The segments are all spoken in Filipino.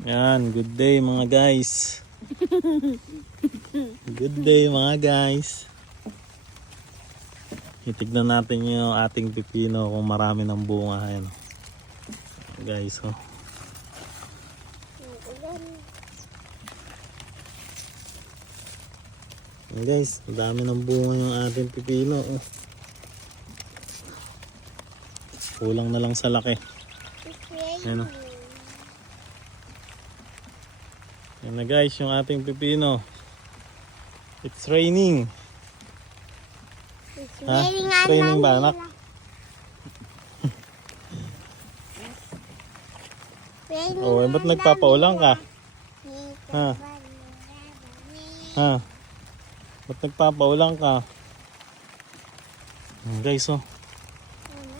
Yan, good day mga guys. Good day mga guys. Itignan natin yung ating pipino kung marami ng bunga. Ayan. Guys, oh. Ayan guys, madami ng bunga yung ating pipino. Oh. Kulang na lang sa laki. Ayan, oh. Ayan na guys, yung ating pipino. It's raining. Ha? It's raining ba anak? Oh, ba't nagpapaulan ka? Ha? Ha? Ba't nagpapaulan ka? Guys, oh.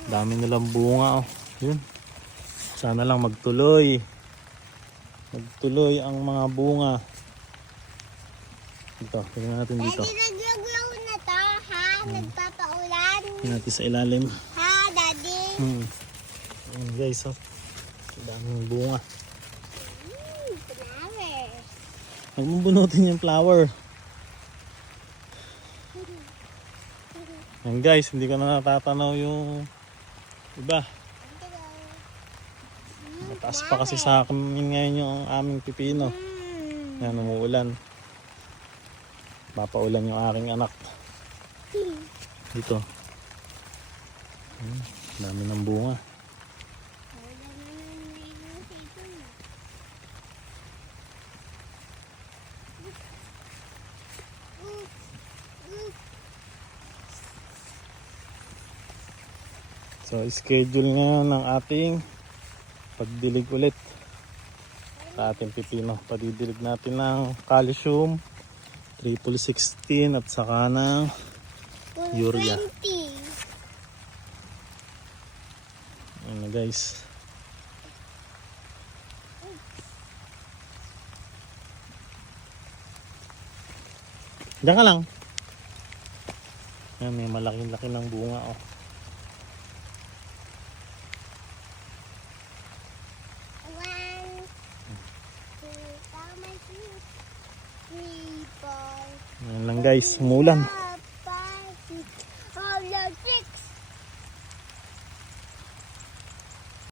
Dami nilang bunga, oh. Yun. Sana lang magtuloy. Magtuloy ang mga bunga. Dito, tingnan natin dito. Daddy, naglaglaw na to, ha? Nagpapaulan. Tingnan natin sa ilalim. Ha, Daddy? Ayan guys, oh. Daming bunga. Flower. Huwag mong bunutin yung flower. Ayan guys, hindi ko na natatanaw yung iba. Mataas pa kasi sa akin ngayon yung aming pipino. Yan, umuulan. Papaulan yung aking anak. Dito. Dami ng bunga. So, schedule ngayon ng ating pagdilig ulit sa ating pipino. Padidilig natin ng calcium, triple 16 at saka ng urea. Ayan na guys. Diyan ka lang. Ayan, may malaking-laki ng bunga, oh. Ayan lang guys, umulan.